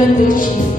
organ they choose.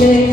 change.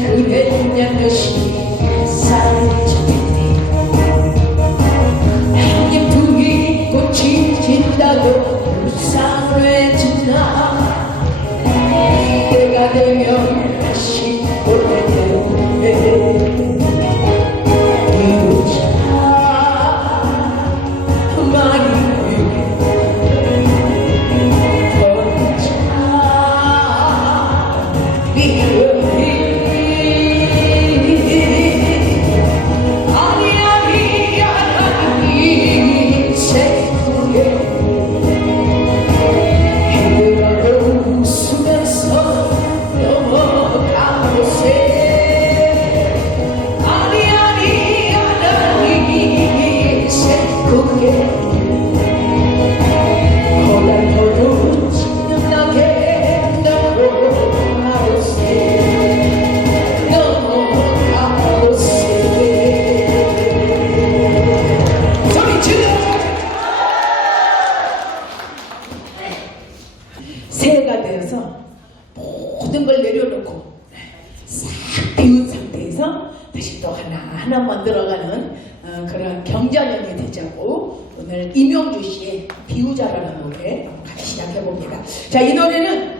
라는 노래 같이 시작해 봅니다. 자, 이 노래는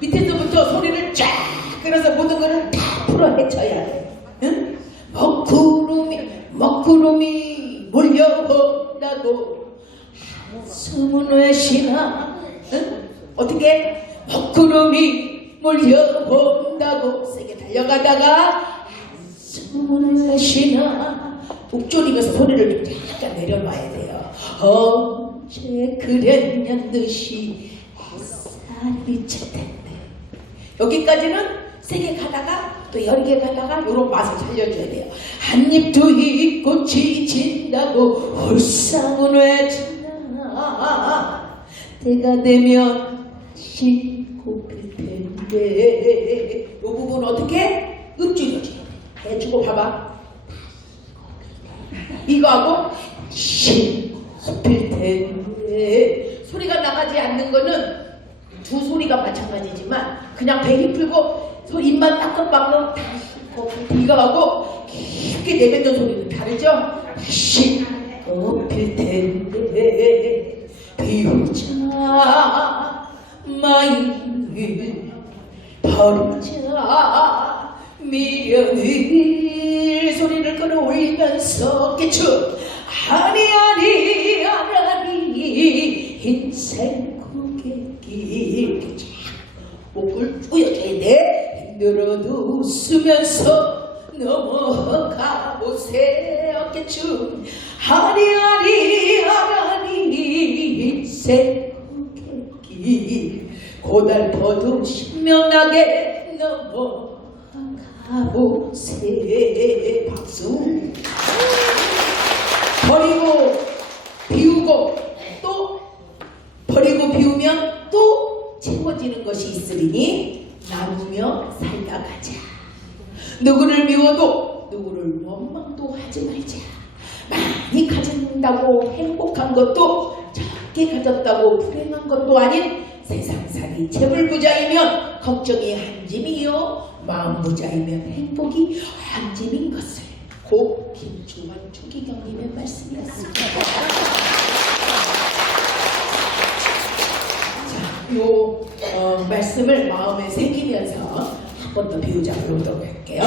밑에서부터 소리를 쫙 끌어서 모든 것을 다 풀어 헤쳐야 돼. 응? 먹구름이 먹구름이 몰려온다고 숨은 왜 쉬나 응? 어떻게 먹구름이 몰려온다고 세게 달려가다가 숨은 왜 쉬나 옥졸이면서 소리를 좀 약간 내려봐야 돼요 언제 그랬냔 듯이 햇살이 비칠 텐데 여기까지는 세게 가다가 또 여러 개 가다가 이런 맛을 살려줘야 돼요. 한 입 두 입 꽃이 진다고 홀상은 왜 지나 때가 되면 다시 꽃필 텐데 이 부분 어떻게 읊줄여줘야 돼. 해주고 봐봐. 이거하고 신 필 텐데 소리가 나가지 않는 거는 두 소리가 마찬가지지만 그냥 배기 풀고 소 입만 따끔따끔 다시 이거하고 깊게 내뱉는 소리는 다르죠? 다시 꽃필 텐데. 비우자 마음을 버리자 미련을 소리를 끌어올리면서. 아니 아니 아니 인생 고객길 이렇게 쫙 목을 조여줘야 돼 힘들어도 웃으면서 넘어가 보세요 깨춤 아니 아니 아니 인생 고객길 고달퍼도 신명나게 넘어가 보세. 박수. 버리고 비우고 또 버리고 비우면 또 채워지는 것이 있으리니 나누며 살다 가자. 누구를 미워도 누구를 원망도 하지 말자. 많이 가진다고 행복한 것도 적게 가졌다고 불행한 것도 아닌 세상살이 재물부자이면 걱정이 한 짐이요. 마음부자이면 행복이 한 짐인 것을 고 김주환 초기경님의 말씀이었습니다. 자, 요 어, 말씀을 마음에 새기면서 한 번더 비우자 부르도록 할게요.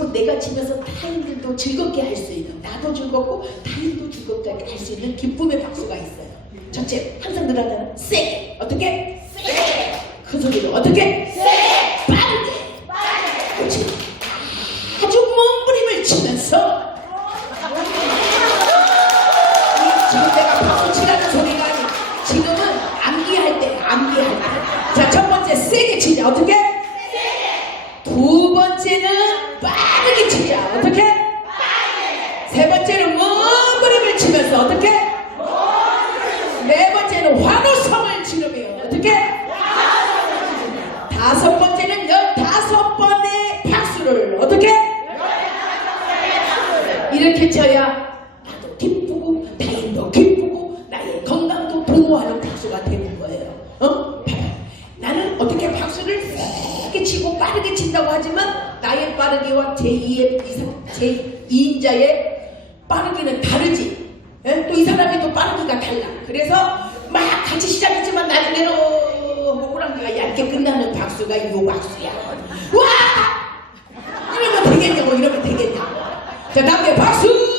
그리고 내가 집에서 타인들도 즐겁게 할 수 있는 나도 즐겁고 타인도 즐겁게 할 수 있는 기쁨의 박수가 있어요 첫째 항상 들어가는 세게 어떻게? 세게 큰 소리로 어떻게? 세게 빠르게 빠르게 그렇지 아주 몸부림을 치면서 이 지금 내가 박수 치라는 소리가 아니야 지금은 암기할 때 암기할 때자첫 번째 세게 치자 어떻게? 두 번째는 빠르게 치자. 어떻게? 세 번째는 몸부림을 치면서 어떻게? 네 번째는 환호성을 지르며 어떻게? 다섯 번째는 열다섯 번의 박수를 어떻게? 이렇게 쳐야 나도 기쁘고 타인도 기쁘고 나의 건강도 보호하는 박수가 되는 거예요. 어? 나는 어떻게 박수를 세게 치고 빠르게 친다고 하지만 나의 빠르기와 제2의 이상 제2인자의 빠르기는 다르지. 또 이 사람이 또 빠르기가 달라. 그래서 막 같이 시작했지만 나중에는 호랑이가 얇게 끝나는 박수가 이 박수야. 와! 이러면 되겠냐고 이러면 되겠냐고. 자 다음에 박수!